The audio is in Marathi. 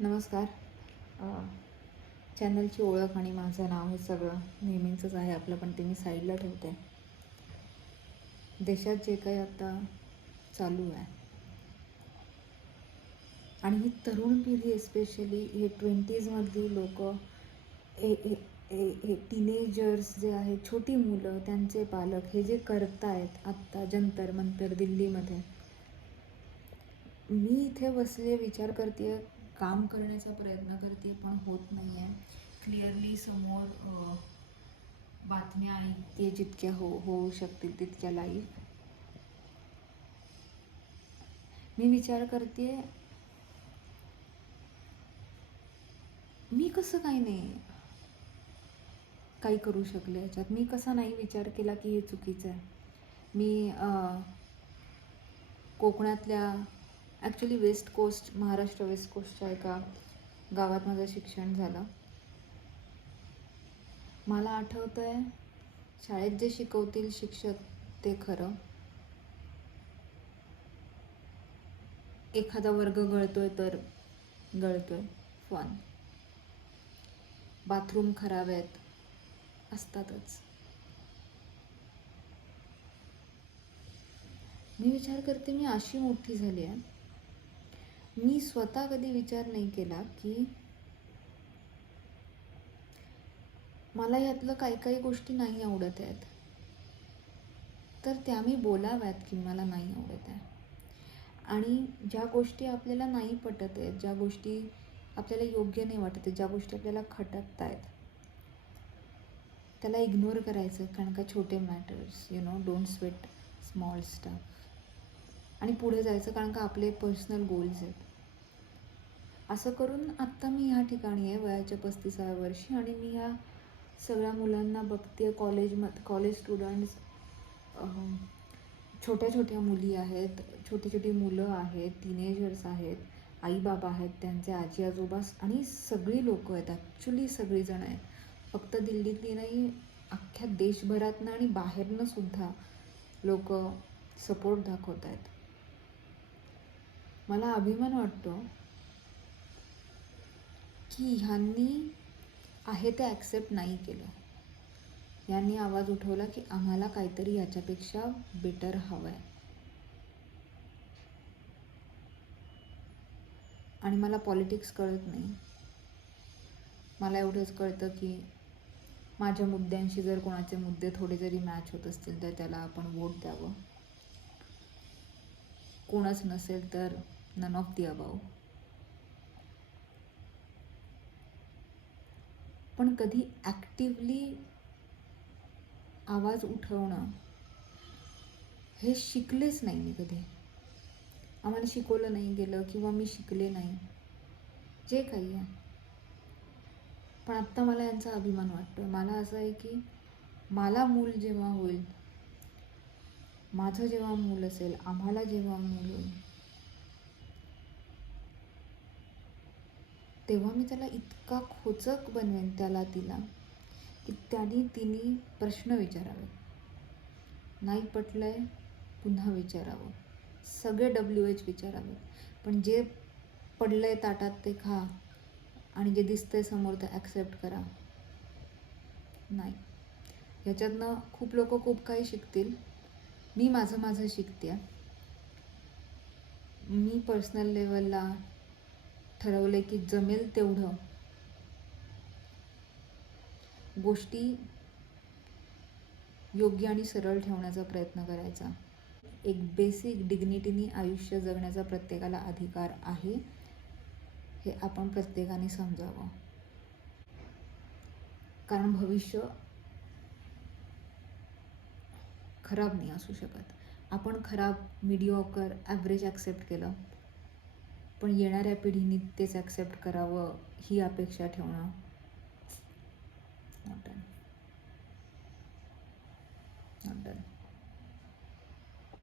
नमस्कार. चॅनलची ओळख आणि माझं नाव हे सगळं नेहमीचंच आहे आपलं, पण ते मी साईडला ठेवते. देशात जे काही आता चालू आहे आणि ही तरुण पिढी एस्पेशली हे 20s लोकं, हे टीनेजर्स जे आहेत, छोटी मुलं, त्यांचे पालक हे जे करतायत आत्ता जंतर मंतर दिल्लीमध्ये, मी इथे बसले विचार करते, काम करण्याचा प्रयत्न करते, पण होत नाही आहे. क्लिअरली समोर बातम्या ऐकते जितक्या होऊ शकतील तितक्या लाईव्ह. मी विचार करते, मी कसं काही करू शकले याच्यात. मी कसा नाही विचार केला की हे चुकीचं आहे. मी कोकणातल्या, actually west coast, Maharashtra west कोस्टच्या एका गावात माझं शिक्षण झालं. मला आठवतं आहे, शाळेत जे शिकवतील शिक्षक ते खरं. एखादा वर्ग गळतोय तर गळतोय, फन. बाथरूम खराब आहेत, असतातच. मी विचार करते, मी अशी मोठी झाली आहे, मी स्वतः कधी विचार नाही केला की मला ह्यातलं काही गोष्टी नाही आवडत आहेत, तर त्या मी बोलाव्यात की मला नाही आवडत आहे. आणि ज्या गोष्टी आपल्याला नाही पटत आहेत, ज्या गोष्टी आपल्याला योग्य नाही वाटत आहेत, ज्या गोष्टी आपल्याला खटकत आहेत, त्याला इग्नोर करायचं. कारण का छोटे matters, don't sweat small stuff. आणि पुढे जायचं, कारण का आपले पर्सनल गोल्स आहेत. असं करून आत्ता मी ह्या ठिकाणी आहे वयाच्या 35व्या वर्षी. आणि मी ह्या सगळ्या मुलांना बघते, कॉलेज स्टुडंट्स, छोट्या मुली आहेत, छोटी मुलं आहेत, टीनेजर्स आहेत, आई बाबा आहेत, त्यांचे आजी आजोबा, आणि सगळी लोकं आहेत. ॲक्च्युली सगळीजण आहेत. फक्त दिल्लीतली नाही, अख्ख्या देशभरातनं आणि बाहेरनं सुद्धा लोक सपोर्ट दाखवत आहेत. मला अभिमान वाटतो की ह्यांनी आहे ते ॲक्सेप्ट नाही केलं. यांनी आवाज उठवला की आम्हाला काहीतरी याच्यापेक्षा बेटर हवं आहे. आणि मला पॉलिटिक्स कळत नाही. मला एवढंच कळतं की माझ्या मुद्द्यांशी जर कोणाचे मुद्दे थोडे जरी मॅच होत असतील तर त्याला आपण वोट द्यावं. कोणच नसेल तर नन ऑफ दी अबाव. पण कधी ॲक्टिवली आवाज उठवणं हे शिकलेच नाही मी कधी. आम्हाला शिकवलं नाही गेलं किंवा मी शिकले नाही, जे काही आहे. पण आत्ता मला यांचा अभिमान वाटतो. मला असं आहे की मला मूल जेव्हा होईल, माझं जेव्हा मूल असेल, आम्हाला जेव्हा मूल होईल, तेव्हा मी त्याला इतका खोचक बनवेन, तिला, की तिने प्रश्न विचारावे. नाही पटलंय पुन्हा विचारावं. सगळे WH विचारावे. पण जे पडलंय ताटात ते खा, आणि जे दिसतंय समोर ते ॲक्सेप्ट करा. नाही, ह्याच्यातनं खूप लोक खूप काही शिकतील. मी माझं शिकते. मी पर्सनल लेवलला ठरवलं की जमेल तेवढं गोष्टी योग्य आणि सरळ ठेवण्याचा प्रयत्न करायचा. एक बेसिक डिग्निटीनी आयुष्य जगण्याचा प्रत्येकाला अधिकार आहे, हे आपण प्रत्येकाने समजावं. कारण भविष्य खराब नाही असू शकत. आपण खराब, मिडिओकर, ॲव्हरेज ॲक्सेप्ट केलं, पण येणाऱ्या पिढीने तेच ॲक्सेप्ट करावं ही अपेक्षा ठेवणं नॉट डन.